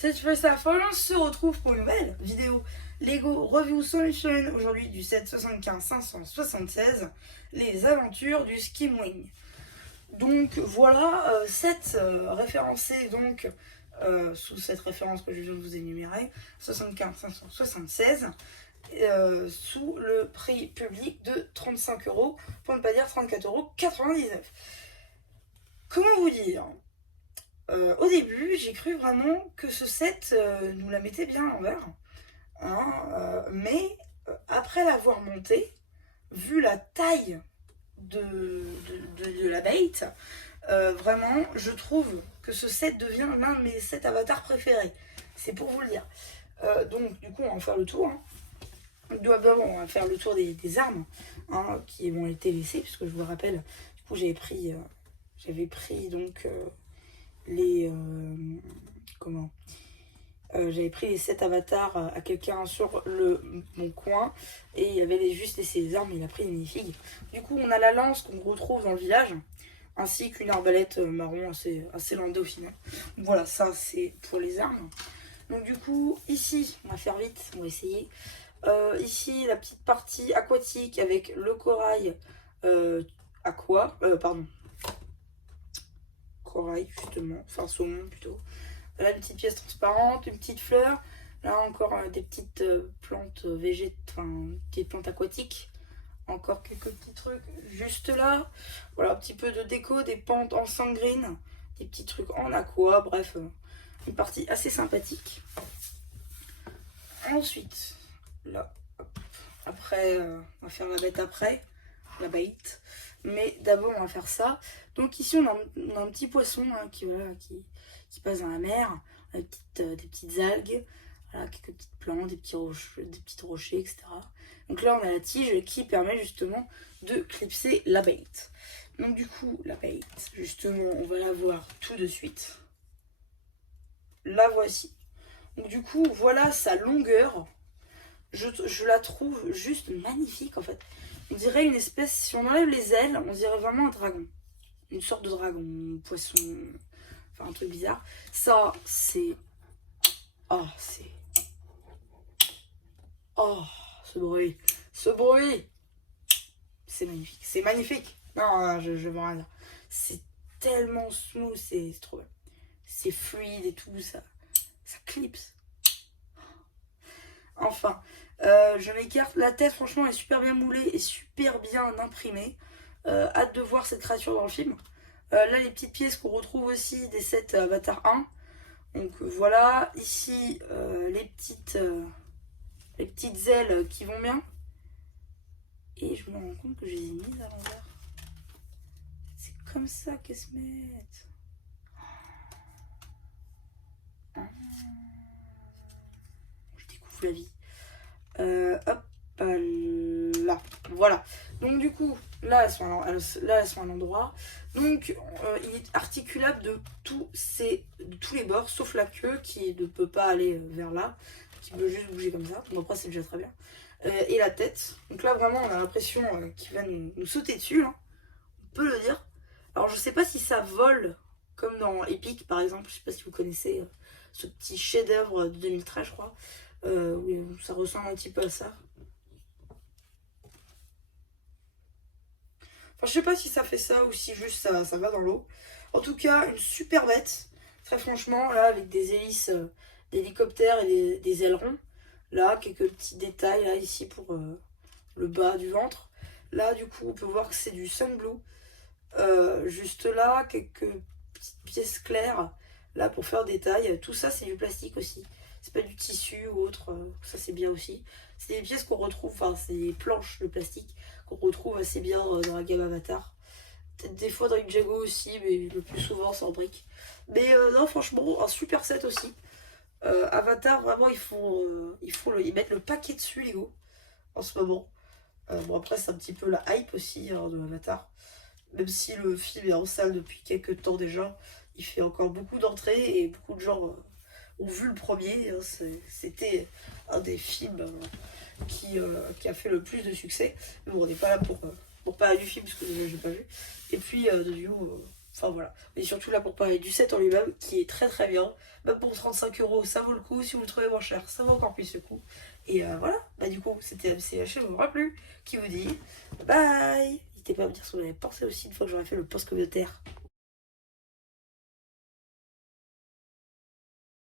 Cette fois, on se retrouve pour une nouvelle vidéo Lego Review Solution, aujourd'hui du set 75 576, les aventures du Skimwing. Donc voilà, référencé donc sous cette référence que je viens de vous énumérer, 75 576, sous le prix public de 35 €, pour ne pas dire 34,99 €. Comment vous dire? Au début, j'ai cru vraiment que ce set nous la mettait bien à l'envers, hein, mais après l'avoir monté, vu la taille de la bait, vraiment, je trouve que ce set devient l'un de mes sets avatars préférés. C'est pour vous le dire. Donc, du coup, on va faire le tour. Hein. D'abord, on va faire le tour des armes, hein, qui ont été laissées, puisque je vous rappelle, du coup, j'avais pris donc les j'avais pris les 7 avatars à quelqu'un sur mon coin, et il avait juste laissé les armes, il a pris les minifigs. Du coup, on a la lance qu'on retrouve dans le village, ainsi qu'une arbalète marron assez lambda au final. Voilà, ça c'est pour les armes. Donc du coup, ici, on va faire vite, on va essayer. Ici, la petite partie aquatique avec le corail corail justement, enfin saumon plutôt. Là, une petite pièce transparente, une petite fleur. Là encore des petites plantes des plantes aquatiques. Encore quelques petits trucs juste là. Voilà, un petit peu de déco, des pentes en sangrine, des petits trucs en aqua, bref, une partie assez sympathique. Ensuite, là, hop, après, on va faire la bête après, la bait. Mais d'abord, on va faire ça. Donc ici, on a un petit poisson, hein, qui passe dans la mer, des petites algues, voilà, quelques petites plantes, des petits rochers, etc. Donc là, on a la tige qui permet justement de clipser la bait. Donc du coup, la bait, justement, on va la voir tout de suite. La voici. Donc du coup, voilà sa longueur. Je la trouve juste magnifique en fait. On dirait une espèce, si on enlève les ailes, on dirait vraiment un dragon. Une sorte de dragon, poisson, enfin un truc bizarre. Ça, c'est... Oh, c'est... Oh, ce bruit. Ce bruit. C'est magnifique. C'est magnifique. Non, je veux rien dire. C'est tellement smooth, c'est trop bien. C'est fluide et tout, ça clipse. Enfin, je m'écarte. La tête, franchement, est super bien moulée et super bien imprimée. Hâte de voir cette créature dans le film. Là, les petites pièces qu'on retrouve aussi des sets Avatar 1. Donc voilà, ici, les petites ailes qui vont bien. Et je me rends compte que je les ai mises à l'envers. C'est comme ça qu'elles se mettent. Je découvre la vie. Hop là, voilà. Donc du coup, là elles sont à l'endroit. Donc il est articulable de tous les bords, sauf la queue qui ne peut pas aller vers là, qui peut juste bouger comme ça. Donc après c'est déjà très bien. Et la tête. Donc là vraiment on a l'impression qu'il va nous sauter dessus, hein. On peut le dire. Alors je sais pas si ça vole comme dans Epic par exemple. Je sais pas si vous connaissez ce petit chef-d'œuvre de 2013 je crois. Oui, ça ressemble un petit peu à ça. Enfin, je sais pas si ça fait ça ou si juste ça va dans l'eau. En tout cas, une super bête. Très franchement, là, avec des hélices d'hélicoptère et des ailerons. Là, quelques petits détails, là, ici, pour le bas du ventre. Là, du coup, on peut voir que c'est du Sunblue. Juste là, quelques petites pièces claires, là, pour faire des tailles. Tout ça, c'est du plastique aussi. C'est pas du tissu ou autre. Ça, c'est bien aussi. C'est des pièces qu'on retrouve, enfin, c'est des planches de plastique qu'on retrouve assez bien dans la gamme Avatar. Peut-être des fois dans une Jago aussi, mais le plus souvent c'est en briques. Mais non, franchement, un super set aussi. Avatar, vraiment, ils mettent le paquet dessus, Lego, en ce moment. Bon, après, c'est un petit peu la hype aussi, hein, de Avatar. Même si le film est en salle depuis quelques temps déjà, il fait encore beaucoup d'entrées et beaucoup de gens ont vu le premier. Hein, c'était un des films qui a fait le plus de succès. Mais bon, on n'est pas là pour parler du film parce que je l'ai pas vu. Et puis, Enfin voilà, on est surtout là pour parler du set en lui-même qui est très très bien. Même pour 35 euros, ça vaut le coup. Si vous le trouvez moins cher, ça vaut encore plus le coup. Et voilà, bah du coup, c'était MCH, vous m'aura plu. Qui vous dit bye. N'hésitez pas à me dire ce que vous en avez pensé aussi une fois que j'aurai fait le post communautaire.